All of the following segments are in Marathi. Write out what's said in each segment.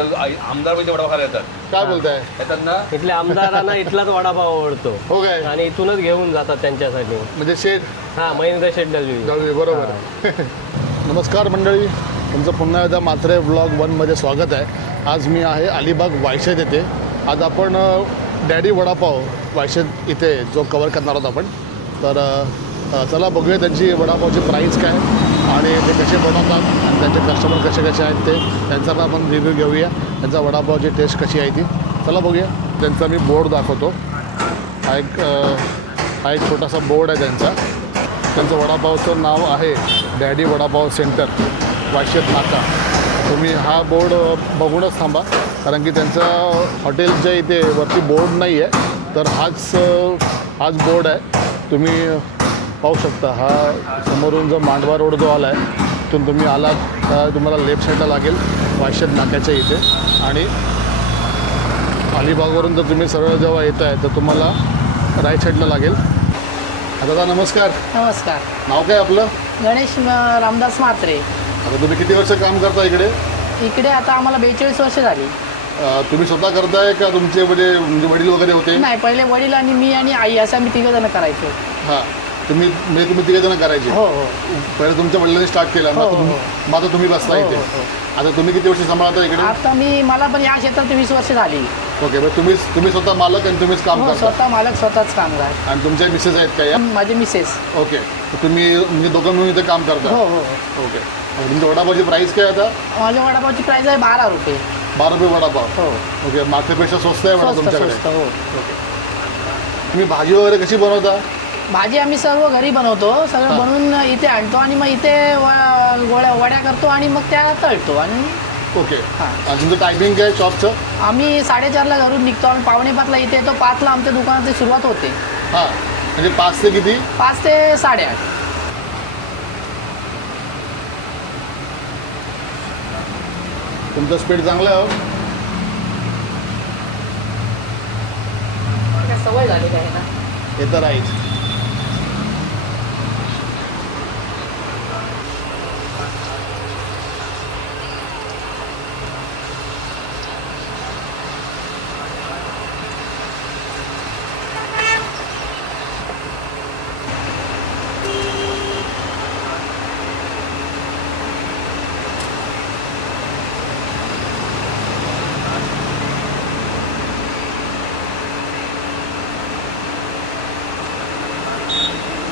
तर आमदार म्हणजे वडापाव खायला येतात. काय बोलताय? येतात ना. इथल्या आमदारांना इथलाच वडापाव आवडतो हो काय? आणि इथूनच घेऊन जातात त्यांच्यासाठी. म्हणजे शेठ हा, महेंद्र शेठ दळवी. दळवी, बरोबर. नमस्कार मंडळी, तुमचं पुन्हा एकदा मात्रे व्लॉग 1मध्ये स्वागत आहे. आज मी आहे अलिबाग वायशेत येथे. आज आपण डॅडी वडापाव वायशेत इथे जो कवर करणार आहोत आपण. तर चला बघूया त्यांची वडापावची प्राईस काय आणि ते कसे बनवतात आणि त्यांचे कस्टमर कसे कसे आहेत ते त्यांचा आपण रिव्ह्यू घेऊया. त्यांचा वडापावची टेस्ट कशी आहे ती चला बघूया. त्यांचा मी बोर्ड दाखवतो. हा एक छोटासा बोर्ड आहे त्यांचा. त्यांचं वडापावचं नाव आहे डॅडी वडापाव सेंटर वायशेत नाका. तुम्ही हा बोर्ड बघूनच थांबा, कारण की त्यांचं हॉटेलच्या इथे वरती बोर्ड नाही आहे, तर हाच बोर्ड आहे. तुम्ही पाहू शकता. हा समोरून जो मांडवा रोड जो आला आहे तिथून तुम्ही आलात तर तुम्हाला लेफ्ट साईडला लागेल वायशेत नाक्याच्या इथे. आणि अलिबागवरून जर तुम्ही सरळ जेव्हा येत आहे तर तुम्हाला राईट साईडला लागेल. दादा नमस्कार. नमस्कार. नाव काय आपलं? गणेश रामदास म्हात्रे. आता तुम्ही किती वर्ष काम करता इकडे? इकडे आता आम्हाला 42 वर्ष झाली. तुम्ही स्वतः करताय का तुमचे म्हणजे वडील वगैरे होते? नाही, पहिले वडील आणि मी आणि आई असं आम्ही 3 जण करायचो. हां, तुम्ही 3 जण करायचे? हो हो. पहिले तुमच्या वडिलांनी स्टार्ट केला, मग आता तुम्ही बसता इथे. आता तुम्ही किती वर्ष सांभाळता इकडे? आता मला पण या क्षेत्रात 20 वर्ष झाली. ओके, मग तुम्ही स्वतः मालक आणि तुम्हीच काम करता? स्वतः मालक, स्वतःच कामगार. आणि तुमच्या मिसेस आहेत का या? माझे मिसेस. ओके, तुम्ही म्हणजे दोघं मिळून इथे काम करता? हो हो. ओके. तुमच्या वडापावची प्राईस काय आता? माझ्या वडापावची प्राईस आहे 12 रुपये. 12 रुपये वडापाव? हो. ओके, मार्केटपेक्षा स्वस्त आहे वडा तुमच्याकडे? स्वस्त. हो. ओके. तुम्ही भाजी वगैरे कशी बनवता? भाजी आम्ही सर्व घरी बनवतो. सगळं बनवून इथे आणतो आणि मग इथे वड्या करतो आणि मग त्या तळतो. आणि ओके. हां. आणि तुमचं टायमिंग काय शॉपचं? आम्ही 4:30ला घरून निघतो. आम्ही 5:45ला इथे येतो. 5ला आमच्या दुकानाची सुरुवात होते. हां, म्हणजे 5 ते किती? 5 ते 8:30. तुमचं स्पीड चांगलं आहे? सवय झालेली आहे ना. हे तर आहेच.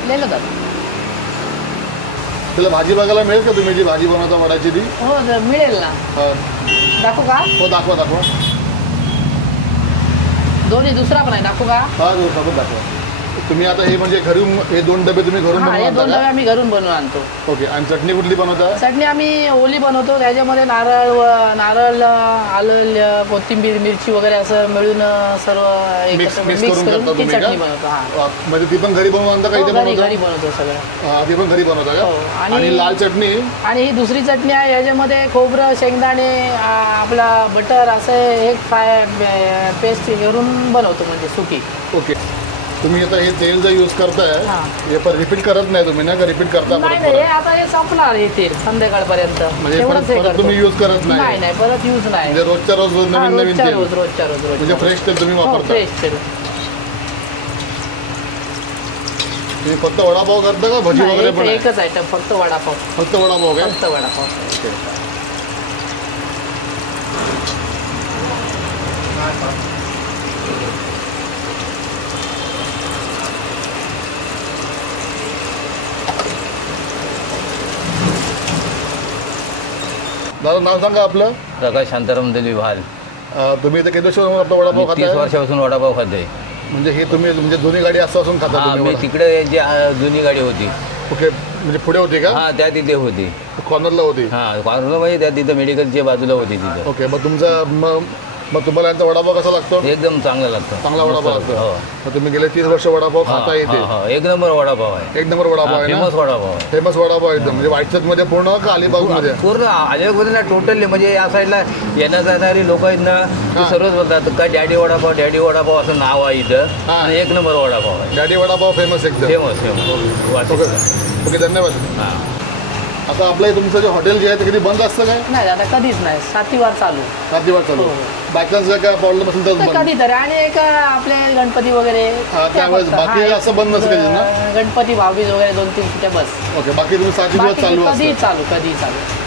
लिहिलं जातं. तिला भाजी बघायला मिळेल का? तुम्ही जी भाजी बनवता वडाची ती? हो, मिळेल ना. दाखवू का? हो, दाखवा. दोन्ही दुसरा पण आहे. दाखवू का? हा, दाखवा. तुम्ही आता हे म्हणजे घरून हे 2 डबे तुम्ही घरून हा, हे 2 बनवता डबे का? आम्ही घरून बनवून आणतो. ओके. आणि चटणी कुठली बनवता? चटणी आम्ही ओली बनवतो. त्याच्यामध्ये नारळ, आलं, कोथिंबीर, मिरची वगैरे असं मिळून सर्व मिक्स मिक्स करून करून करता ती तुम्ही चटणी का? बनवतो. हा, म्हणजे ती पण घरी बनवून आणता का इथे घरी बनवता? बनवतो सगळं. ती पण घरी बनवता हो. का? आणि लाल चटणी? आणि ही दुसरी चटणी आहे. याच्यामध्ये खोबरं, शेंगदाणे, आपला बटर असं एक पेस्ट करून बनवतो, म्हणजे सुकी. ओके. तुम्ही आता हे तेल जर यूज करताय हां. हे पण रिपीट करत नाही तुम्ही ना का? रिपीट करता नाही परत नाही, परत? हे आता हे संपणार हे तेल संध्याकाळपर्यंत. म्हणजे तेवढंच हे परत करतो. तुम्ही यूज करत नाही नाही? नाही, परत यूज नाही. म्हणजे रोजच्या रोज हा, नवीन नवीन रोजच्या तेल रोज. म्हणजे फ्रेश तेल तुम्ही वापरता? फ्रेश तेल. तुम्ही फक्त वडापाव करता का भजी वगैरे पण आहे? एकच आयटम, फक्त वडापाव. फक्त वडापाव काय? फक्त वडापाव. दादा नाव सांगा आपलं. प्रकाश शांताराम दळवी भाल. तुम्ही इथे किती वर्षापासून आपला वडापाव 30 खाता? वर्षापासून वडापाव खाते. म्हणजे हे तुम्ही म्हणजे जुनी गाडी असं खाता हा, तुम्ही मी तिकडे जी जुनी गाडी होती. ओके. म्हणजे पुढे होती का? हा, त्या तिथे होती. कॉर्नरला होती? हा, कॉर्नर म्हणजे त्या तिथं मेडिकलच्या बाजूला होती तिथं. ओके. मग तुमचा मग तुम्हाला यांचा वडापाव कसा लागतो? एकदम चांगला लागतो. चांगला वडापाव मस्त. लागतो. हो. मग तुम्ही गेले 30 वर्ष वडापाव हा, खाता येते? हा, हा. एक नंबर वडापाव आहे. एक नंबर वडापाव आहे फेमस ना? वडापाव आहे. फेमस वडापाव एकदम. म्हणजे वाईटच मध्ये पूर्ण का अलिबाग मध्ये? पूर्ण अलिबागमध्ये ना टोटली, म्हणजे या साईडला येण्या जाणारी लोक आहेत ना, ते हा. सर्वच बोलतात काय डॅडी वडापाव असं नाव आहे इथं. हा. आणि एक नंबर वडापाव आहे. डॅडी वडापाव फेमस एकदम. फेमस. ओके. ओके, धन्यवाद. हा. आता आपलं तुमचं जे हॉटेल जे आहे ते कधी बंद असतं काय नाही आता कधीच नाही 7 वार चालू. रात्रीवर चालू हो. बाय चान्स काय प्रॉब्लेम असेल तर तर बंद कधीतरी आणि एक आपले गणपती वगैरे हा, त्या त्यावेळेस फक्त. बाकी हा, असं बंद नसतं कधीच ना? गणपती भाऊबीज वगैरे 2-3 सुट्ट्या बस. ओके बाकी तुम्ही 7 दिवस बाकी चालू कधी असतं कधी चालू.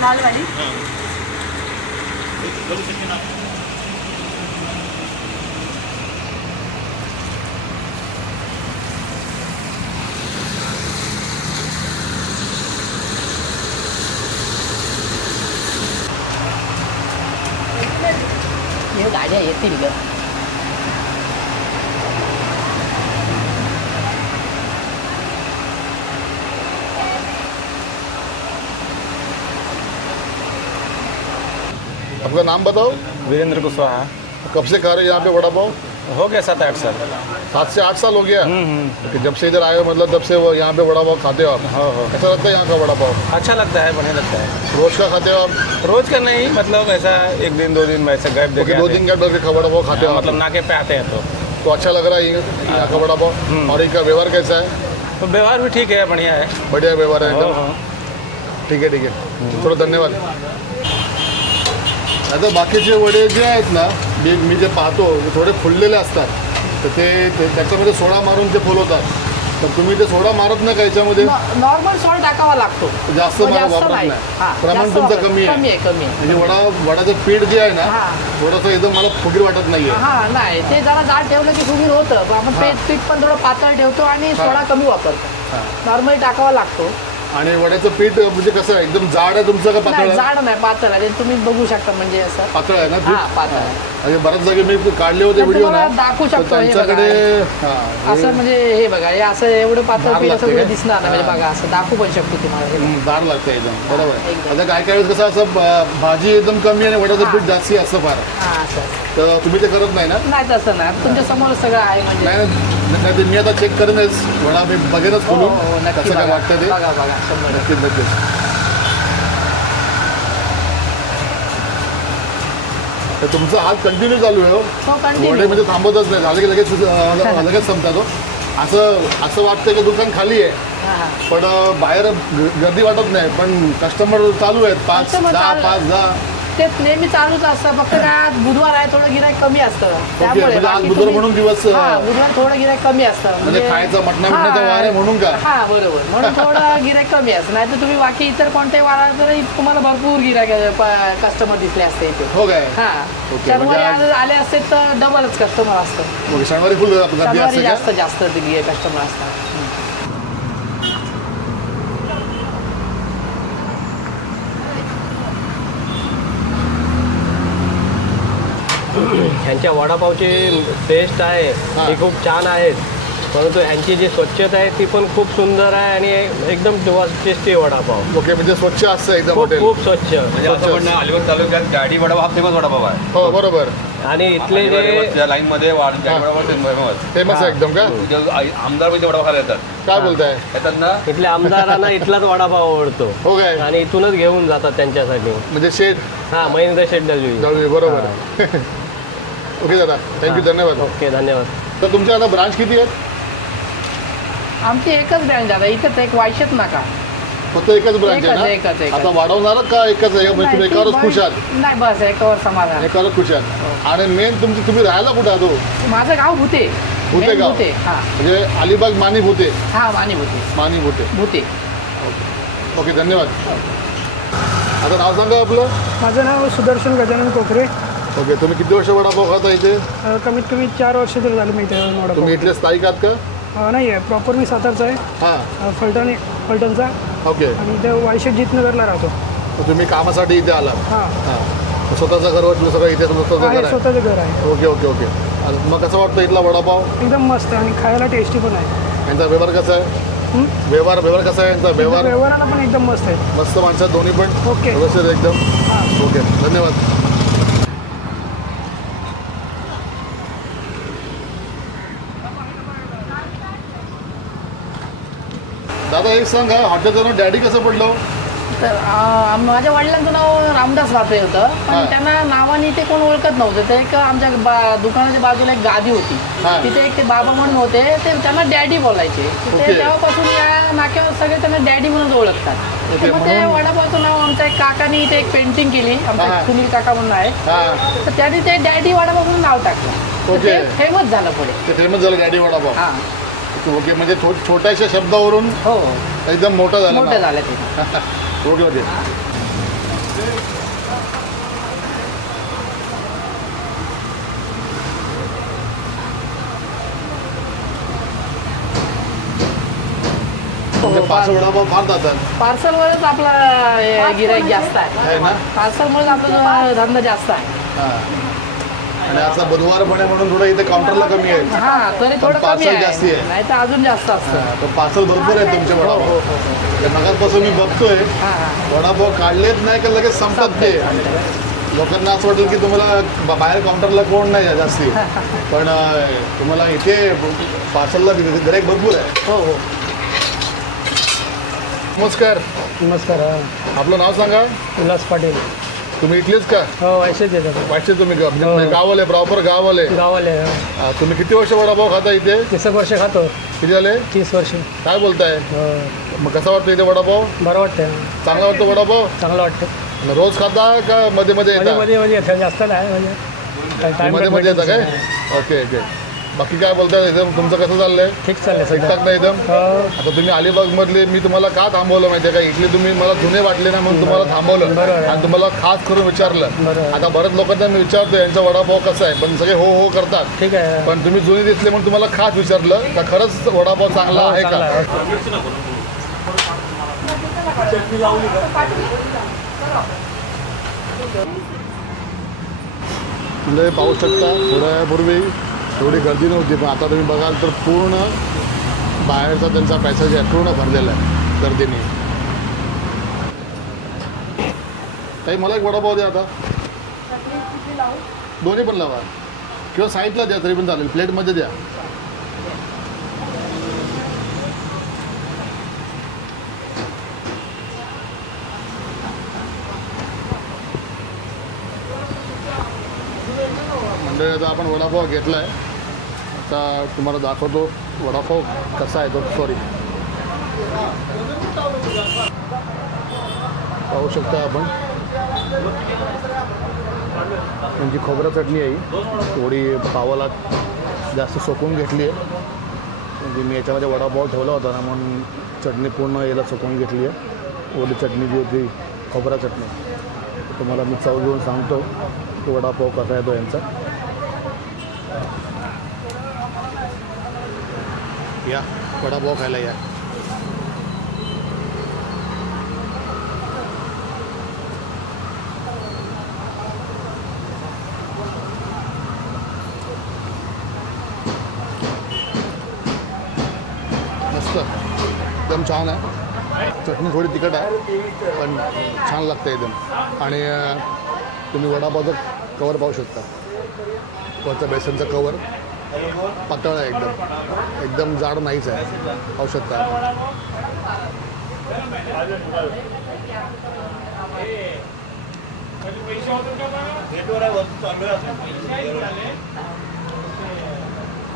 लालवाडी हे गाड्या येतील ग. आपका नाम बताओ वीरेंद्र कुशवाहा। कब से खा रहे हैं यहाँ पे वड़ा पाव हो गया 7-8 साल। 7 से 8 साल हो गया कि जब से इधर आए हो मतलब तब से वो यहाँ पे वड़ा पाव खाते हो आप हो कैसा लगता है यहाँ का वड़ा पाव अच्छा लगता है, बढ़िया लगता है। रोज का खाते हो आप रोज का नहीं, मतलब ऐसा 1 दिन 2 दिन वैसे गैप देके 2 आते दिन का डर के वड़ा पाव खाते हैं। हो मतलब आप नाके पे आते हैं तो अच्छा लग रहा है यहाँ का वड़ा पाव और इनका व्यवहार कैसा है तो व्यवहार भी ठीक है, बढ़िया है। बढ़िया व्यवहार है हो, एकदम हो। ठीक आहे थोडं धन्यवाद आता बाकीचे वडे जे आहेत ना मी जे पाहतो ते थोडे फुललेले असतात तर त्याच्यामध्ये सोडा मारून ते फुलवतात तर तुम्ही ते सोडा मारत नाही का याच्यामध्ये नॉर्मल सॉल्ट टाकावा लागतो. जास्त जास्त वापरत नाही. नाही हा, प्रमाण जास्त तुमचं वापरत. कमी कमी आहे आहे कमी आहे. म्हणजे वडाचं पीठ जे आहे ना हा. थोडंसं एकदम मला फुगीर वाटत नाहीये हा नाही ते जरा जाड ठेवलं की फुगीर होतं पण आपण हा. पीठ पण थोडं पातळ ठेवतो आणि सोडा कमी वापरतो. नॉर्मली टाकावा लागतो. आणि वड्याचं पीठ म्हणजे कसं आहे एकदम जाड आहे तुमचं का पातळ नाही आहे जाड नाही पातळ आहे. ते तुम्ही बघू शकता म्हणजे असं. पातळ आहे ना हा पीठ पातळ आहे. म्हणजे बऱ्याच जागी मी काढले होते तर व्हिडिओ ना तुम्हाला दाखवू तर शकतो हे त्यांच्याकडे बघा. हा, असं म्हणजे हे बघा हे असं एवढं पातळ धार पीठ लागते असं कुठे काय? दिसणार नाही म्हणजे हा. बघा असं दाखवू पण शकतो तुम्हाला हे बघा. दार लागतं एकदम बरोबर एकदम. आता काय काय वेळेस कसं असं भाजी एकदम कमी आणि वड्याचं पीठ जास्ती असतं फार हा असं तर तुम्ही ते करत नाही ना नाही तसं नाही तुमच्या समोर सगळं आहे म्हणजे. नाही ते मी आता चेक करेनच वडा मी बघेनच हो, खोलून हो, नक्की कसं काय बघा. वाटतं ते बघा बघा 100%. नक्कीच नक्कीच तर तुमचा हात कंटिन्यू चालू आहे हो. हो वडे कंटिन्यू. म्हणजे थांबतच नाही झालं की लगेच लगेच संपतात हो. असं वाटतं की दुकान खाली आहे हा हा. पण बाहेर गर्दी वाटत नाही पण कस्टमर चालू आहेत 5 Customer 10 चालू- 5 10 ते नेहमी चालूच असतं फक्त काय बुधवार आहे थोडं गिराईक कमी असतं म्हणजे आज बाकी बुधवार तुम्ही- म्हणून दिवस हा बुधवार थोडं गिराईक कमी असतं म्हणजे खायचं मटणाचा वार आहे म्हणून का हा बरोबर म्हणून थोडं गिराईक कमी असतं नाही तर तुम्ही बाकी इतर कोणत्याही वारा तरी तुम्हाला भरपूर गिराईक कस्टमर दिसले असते इथे. हो काय हा ओके, शनिवारी म्हणजे आज आले असते तर डबलच कस्टमर असतं. मग शनिवारी फुल गर्दी शनिवारी असते का जास्त जास्त कस्टमर असतात. ह्यांच्या वडापावची टेस्ट आहे हा. ती खूप छान आहेत, परंतु ह्यांची जी स्वच्छता आहे ती पण खूप सुंदर आहे आणि एकदम टेस्टी वडापाव. ओके म्हणजे स्वच्छ असतं एकदम खूप हॉटेल खूप स्वच्छ. म्हणजे असं म्हणणं अलिबाग तालुक्यात गाडी वडापाव हा फेमस वडापाव आहे. हो बरोबर आणि इथले जे त्या लाईन मध्ये गाडी वडापाव फेमस. फेमस आहे एकदम का आमदार म्हणजे वडापाव खायला येतात. काय बोलताय येतात ना. इथल्या आमदारांना इथलाच वडापाव आवडतो हो काय आणि इथूनच घेऊन जातात त्यांच्यासाठी. म्हणजे शेत हा महेंद्र शेठ दळवी. दळवी बरोबर ओके दादा थँक्यू धन्यवाद ओके धन्यवाद. तर तुमच्या आता ब्रांच किती आहेत आमची एकच ब्रँच आता इथंच एक वायशेत नाका. फक्त एकच ब्रांच एकच. आहे ना आता वाढवणार का एकच आहे म्हणजे तुम्ही एकावरच खुश आहात नाही बस एकावर समाधान. एकावरच खुश आहात आणि मेन तुम्ही राहायला कुठे आहात हो? माझं गाव भुते. भुते Main गाव? भुते हा म्हणजे अलिबाग मानी भुते हा मानी भुते मानी भुते भुते. ओके धन्यवाद आता नाव सांगा आपलं माझं नाव सुदर्शन गजानन कोकरे. ओके तुम्ही किती वर्ष वडापाव खाता इथे कमीत कमी 4 वर्ष तरी झालं मी इथे वडापाव. तुम्ही इथले स्थायिक आहात का नाही आहे प्रॉपर मी सातारचा आहे. हां फलटणचा ओके आणि इथे वायशेत जीतनगरला राहतो. तर तुम्ही कामासाठी इथे आलात हां हां स्वतःचं घर तुझं सगळं इथे तुमचं स्वतःचं आहे घर आहे स्वतःचं घर आहे. ओके ओके ओके मग कसं वाटतं इथला वडापाव एकदम मस्त आहे आणि खायला टेस्टी पण आहे. यांचा व्यवहार कसा आहे व्यवहार कसा आहे यांचा व्यवहार व्यवहाराला पण एकदम मस्त आहे. मस्त माणसं दोन्ही पण ओके. व्यवस्थित एकदम हां ओके धन्यवाद दादा एक सांगा हॉटेलचं नाव डॅडी कसं पडलं तर माझ्या वडिलांचं नाव रामदास वापरे होतं, हा. पण त्यांना नावाने ते कोण ओळखत नव्हतं. ते एक आमच्या दुकानाच्या बाजूला एक गादी होती, हा. तिथे एक ते बाबा म्हणून होते, ते त्यांना डॅडी बोलायचे. तर ओके. ते तेव्हापासून या नाक्यावर सगळे त्यांना डॅडी म्हणून ओळखतात. ओके, तर मग ते म्हणून- वडापावचं नाव आमच्या एक काकानी इथे एक पेंटिंग केली, हा. आमच्या सुनील काका म्हणून आहे, हां तर त्यांनी ते डॅडी वडापाव म्हणून नाव टाकलं. तर ओके. ते फेमस झालं पुढे. ते फेमस झालं डॅडी वडापाव. हा, ओके, म्हणजे छोट्याशा शब्दावरून हो, एकदम मोठं झालं मोठं नाव. झालं ते. Okay okay. म्हणजे पाच वडापाव फार जातात पार्सलवरच आपला गिराईक जास्त आहे. आहे ना. पार्सलमुळे आपला धंदा जास्त आहे. हां. आणि आता बुधवार पण आहे म्हणून थोडं इथे काउंटरला कमी आहे. हा, तरी थोडं पण कमी parcel जास्ती आहे, आहे. नाही तर अजून जास्त असतं. हां, तर पार्सल भरपूर आहे तुमच्या वडापाव. ते मगाचपासून मी बघतोय हा, हा. वडापाव काढलेच नाही का लगेच संपतात ते. लोकांना असं वाटेल की तुम्हाला बाहेर काउंटरला कोण नाही जास्ती, पण तुम्हाला इथे पार्सलला गिराईक भरपूर आहे. हो हो. नमस्कार, नमस्कार. आपलं नाव सांगा. उल्हास पाटील. तुम्ही इथलेच का? हो, वायशेच येतात. वाटचे तुम्ही का? हो. गाववाले, प्रॉपर गाववाले. गावाले तुम्ही किती वर्ष वडापाव खाता इथे? 30 वर्ष खातो. किती झाले? 30 वर्ष. काय बोलताय? हो, मग कसा वाटतो इथे वडापाव? बरं वाटतं. चांगला वाटतो वडापाव? चांगलं वाटतं. आणि रोज खाता का मध्ये मध्ये मध्ये येता? मध्ये मध्ये येतं, जास्त नाही म्हणजे काही time मध्ये मध्ये येता काय? Okay okay. बाकी काय बोलताय एकदम तुमचं कसं चाललंय? ठीक चाललंय सध्या. ठीकठाक नाही एकदम? हो, आता तुम्ही अलिबाग मधले, मी तुम्हाला का थांबवलं माहितीये का? इथले तुम्ही मला जुने वाटले ना म्हणून तुम्हाला थांबवलं बरोबर. आणि तुम्हाला खास करून विचारलं. बरोबर. आता बऱ्याच लोकांना मी विचारतो यांचा वडापाव कसा आहे, पण सगळे हो हो करतात. ठीक आहे. पण तुम्ही जुने दिसले म्हणून तुम्हाला खास विचारलं का खरंच वडापाव चांगला हो, आहे चांगला का? आहे. म्हणजे पाहू शकता थोड्या वेळापूर्वी थोडी गर्दी नव्हती, पण आता तुम्ही बघाल तर पूर्ण बाहेरचा त्यांचा पॅसेज आहे पूर्ण भरलेला आहे गर्दीने. ताई मला एक वडापाव द्या आता. दोन्ही पण लावा किंवा साईडला द्या तरी पण चालेल, प्लेटमध्ये द्या. म्हणजे आता आपण वडापाव घेतला आहे, आता तुम्हाला दाखवतो वडापाव कसा आहे तो. सॉरी, पाहू शकता आपण म्हणजे खोबरा चटणी आहे, थोडी पावाला जास्त सोकून घेतली आहे. म्हणजे मी याच्यामध्ये वडापाव ठेवला होता ना म्हणून चटणी पूर्ण याला सोकून घेतली आहे. ओली चटणी जी होती खोबरा चटणी, तुम्हाला मी चव घेऊन सांगतो की वडापाव कसा आहे तो यांचा. या वडापाव खायला या. मस्त, एकदम छान आहे. चटणी थोडी तिखट आहे पण छान लागतं एकदम. आणि तुम्ही वडापावचं कवर पाहू शकता, वरचा बेसनचा कवर पातळ आहे एकदम, एकदम जाड नाहीच आहे, पाहू शकता.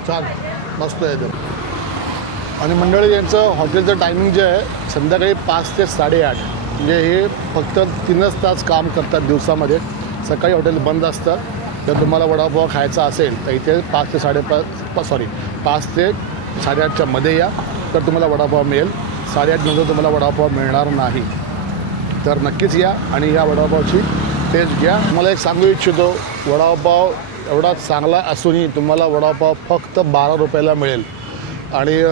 छान मस्त आहे एकदम. आणि मंडळी यांचं हॉटेलचं टायमिंग जे आहे संध्याकाळी 5 ते 8:30, म्हणजे हे फक्त 3च तास काम करतात दिवसामध्ये. सकाळी हॉटेल बंद असतं. जर तुम्हाला वडापाव खायचा असेल तर इथे 5 ते 8:30च्या मध्ये या, तर तुम्हाला वडापाव मिळेल. 8:30 नंतर तुम्हाला वडापाव मिळणार नाही. तर नक्कीच या आणि ह्या वडापावची टेस्ट घ्या. मला एक सांगू इच्छितो, वडापाव एवढा चांगला असूनही तुम्हाला वडापाव फक्त 12 रुपयाला मिळेल. आणि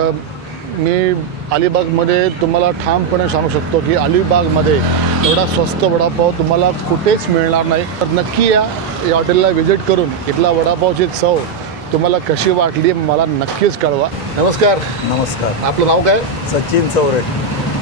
मी अलिबागमध्ये तुम्हाला ठामपणे सांगू शकतो की अलिबागमध्ये एवढा स्वस्त वडापाव तुम्हाला कुठेच मिळणार नाही. तर नक्की या हॉटेलला व्हिजिट करून इथला वडापावची चव तुम्हाला कशी वाटली मला नक्कीच कळवा. नमस्कार. नमस्कार. आपलं नाव काय? सचिन चौरे.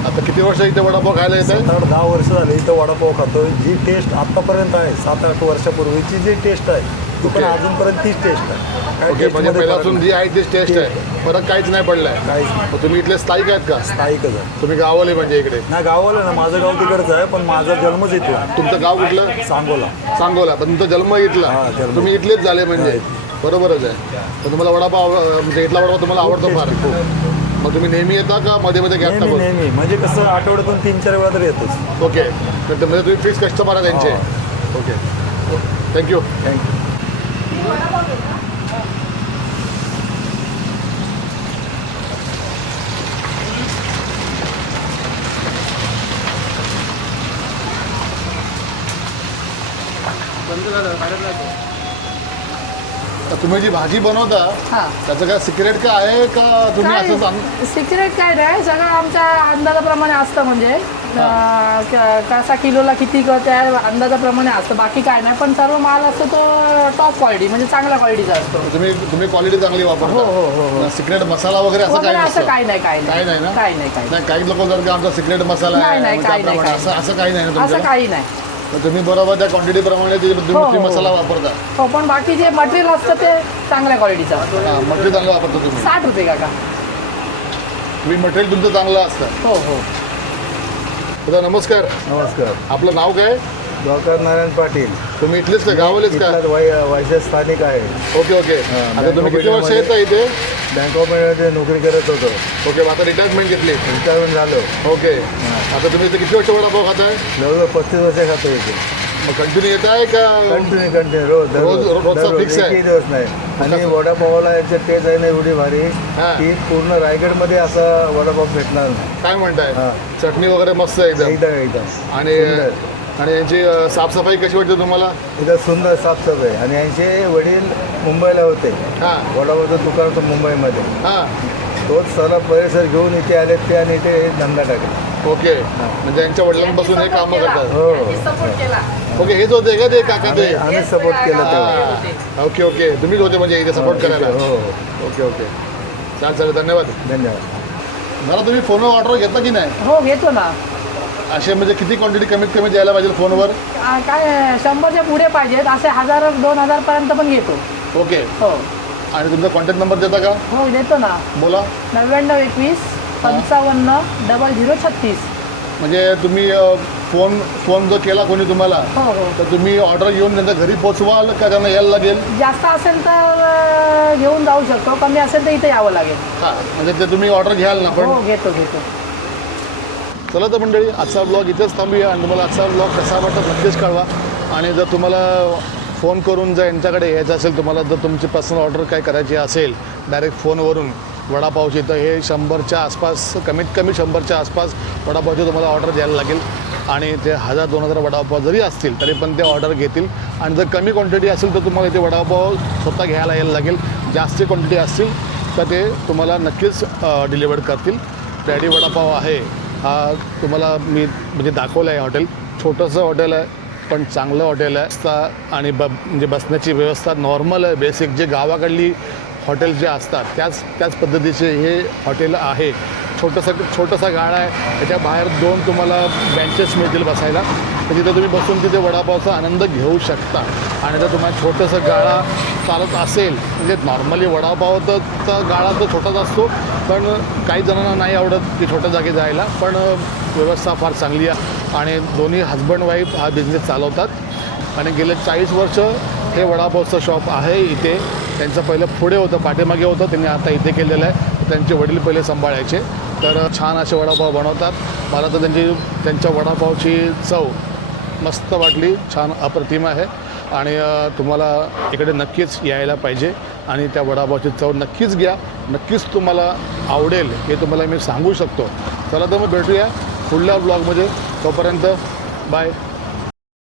आता किती वर्ष इथे वडापाव खायला येत आहे? 7-10 वर्ष झाली इथं वडापाव खातो. जी टेस्ट आत्तापर्यंत आहे 7-8 वर्षापूर्वीची जी टेस्ट आहे पण अजूनपर्यंत तीच टेस्ट आहे काय ओके, म्हणजे टेस्टमध्ये पहिल्यापासून फरक जी आहे तीच टेस्ट आहे, फरक काहीच नाही पडलाय. काहीच नाही. मग तुम्ही इथले स्थायिक आहेत का? स्थायिकच आहे. तुम्ही गावाले म्हणजे इकडे? नाही गावाला ना, माझं गाव तिकडचं आहे, पण माझा जन्मच इथे आहे. तुमचं गाव कुठलं? सांगोला. सांगोला, पण तुमचा जन्म इथला. हा, जन्म. तुम्ही इथलेच झाले म्हणजे. बरोबरच आहे. तर तुम्हाला वडापाव म्हणजे इथला वडापाव तुम्हाला आवडतो फार? मग तुम्ही नेहमी येता का मध्ये मध्ये गॅप नेहमी टाकून? नेहमी म्हणजे कसं आठवड्यातून 3-4 वेळा तरी येतोच. ओके, तर म्हणजे तुम्ही फिक्स कस्टमर आहे त्यांचे. Okay, thank you. तुम्ही जी भाजी बनवता हां त्याचं काय सिक्रेट का आहे का तुम्ही असं सांग? सिक्रेट काय नाही, सगळं आमच्या अंदाजाप्रमाणे असतं. म्हणजे कसा किलोला किती त्या अंदाजाप्रमाणे असतं, बाकी काय नाही. पण सर्व माल असतो तो टॉप क्वालिटी, म्हणजे चांगल्या क्वालिटीचा असतो. तुम्ही क्वालिटी चांगली हो हो हो वापरता? सिक्रेट मसाला वगैरे असं वगैरे काही असं नसतं? काही नाही, काही काही नाही ना? काही नाही, काही नाही, काही लोक जर का आमचा सिक्रेट मसाला नाही, आहे नाही, मग काही नाही, त्याप्रमाणे काही असं काही नाही ना असं तुमच्याकडे? काही नाही. तर तुम्ही बरोबर त्या क्वांटिटी प्रमाणे हो, हो. मसाला वापरता? हो, पण बाकी जे मटेरियल असतं ते चांगल्या क्वालिटीचं असतं. हां, मटेरियल चांगलं वापरता तुम्ही? 60 रुपये काका. तुम्ही मटेरियल तुमचं चांगलं असतं. हो हो. दादा नमस्कार. नमस्कार. आपलं नाव काय? डॉक्टर नारायण पाटील. तुम्ही इथलेच का, गावालेच का? वैद्य स्थानिक आहे. Okay okay. आता तुम्ही किती वर्ष येता इथे? बँक ऑफ इंडियामध्ये नोकरी करत होतो. ओके, आता रिटायरमेंट घेतली. रिटायरमेंट झालो. ओके, आता तुम्ही इथे किती वर्ष वडापाव खाताय? जवळजवळ 35 वर्ष खातो इथे. मग कंटिन्यू येत आहे का? कंटिन्यू रोज रोजचा दररोज, fix आहे? एकही दिवस नाही. आणि वडापावाला याचे टेस्ट आहे ना एवढी भारी हा. की पूर्ण रायगडमध्ये असा वडापाव भेटणार नाही. काय म्हणताय? हां. चटणी वगैरे मस्त आहे एकदम. एकदम एकदम आणि सुंदर. आणि यांची साफसफाई कशी वाटते तुम्हाला? एकदम सुंदर साफसफाई. आणि यांचे वडील मुंबईला होते. हां वडापावचं दुकान होतं मुंबईमध्ये. हां. तोच सारा परिसर घेऊन इथे आले ते आणि इथे धंदा टाकला. ओके, म्हणजे यांच्या वडिलांपासून हे कामं करतात. हो सपोर्ट केला. ओके, हेच होते का ते काका ते? आम्ही सपोर्ट केला तेव्हा. हां. ओके ओके, तुम्हीच होते म्हणजे इथे सपोर्ट करायला? हो ओके ओके, चालेल धन्यवाद. धन्यवाद. मला तुम्ही फोनवर ऑर्डर घेता की नाही? हो घेतो ना. असे म्हणजे किती क्वांटिटी कमीत कमी द्यायला पाहिजे फोनवर? काय 100च्या पुढे पाहिजेत, असे 1000-2000 पर्यंत पण घेतो. ओके, हो आणि तुमचा कॉन्टॅक्ट नंबर देता का? हो देतो ना. बोला. 9921-550036. म्हणजे तुम्ही फोन जर केला कोणी तुम्हाला हो हो. तर तुम्ही ऑर्डर घेऊन त्यांच्या घरी पोचवाल का त्यांना यायला लागेल? जास्त असेल तर घेऊन जाऊ शकतो, कमी असेल तर इथे यावं लागेल. हां, म्हणजे ते तुम्ही ऑर्डर घ्याल ना पण? हो घेतो घेतो. चला तर मंडळी, आजचा ब्लॉग इथेच थांबूया. आणि तुम्हाला आजचा ब्लॉग कसा वाटत नक्कीच कळवा. आणि जर तुम्हाला फोन करून जर यांच्याकडे यायचं असेल, तुम्हाला जर तुमची पर्सनल ऑर्डर काय करायची असेल डायरेक्ट फोनवरून वडापावची, तर हे 100च्या आसपास, कमीत कमी 100च्या आसपास वडापावची तुम्हाला ऑर्डर द्यायला लागेल. आणि ते 1000-2000 वडापाव जरी असतील तरी पण ते ऑर्डर घेतील. आणि जर कमी क्वांटिटी असेल तर तुम्हाला इथे वडापाव स्वतः घ्यायला यायला लागेल. जास्त क्वांटिटी असतील तर ते तुम्हाला नक्कीच डिलिव्हर करतील. डॅडी वडापाव आहे हा तुम्हाला मी म्हणजे दाखवलं आहे. हॉटेल छोटंसं हॉटेल आहे पण चांगलं हॉटेल आहे. आणि म्हणजे बसण्याची व्यवस्था नॉर्मल आहे, बेसिक जे गावाकडली हॉटेल जे असतात त्याच पद्धतीचे हे हॉटेल आहे. छोटासा गाळा आहे, त्याच्या बाहेर 2 तुम्हाला बेंचेस मिळतील बसायला, तर तिथे तुम्ही बसून तिथे वडापावचा आनंद घेऊ शकता. आणि जर तुम्हाला छोटंसं गाळा चालत असेल, म्हणजे नॉर्मली वडापावचा गाळा तर छोटाच असतो, पण काही जणांना नाही आवडत की छोट्या जागी जायला, पण व्यवस्था फार चांगली आहे. आणि दोन्ही हजबंड वाईफ हा बिझनेस चालवतात. आणि गेले 40 वर्ष हे वडापावचं शॉप आहे इथे. त्यांचं पहिलं पुढे होतं, पाठीमागे होतं, त्यांनी आता इथे केलेलं आहे. त्यांचे वडील पहिले सांभाळायचे. तर छान असे वडापाव बनवतात. मला तर त्यांच्या वडापावची चव मस्त वाटली, छान अप्रतिम आहे. आणि तुम्हाला इकडे नक्कीच यायला पाहिजे आणि त्या वडापावची चव नक्कीच घ्या, नक्कीच तुम्हाला आवडेल हे तुम्हाला मी सांगू शकतो. चला तर मग भेटूया पुढल्या ब्लॉगमध्ये. तोपर्यंत बाय.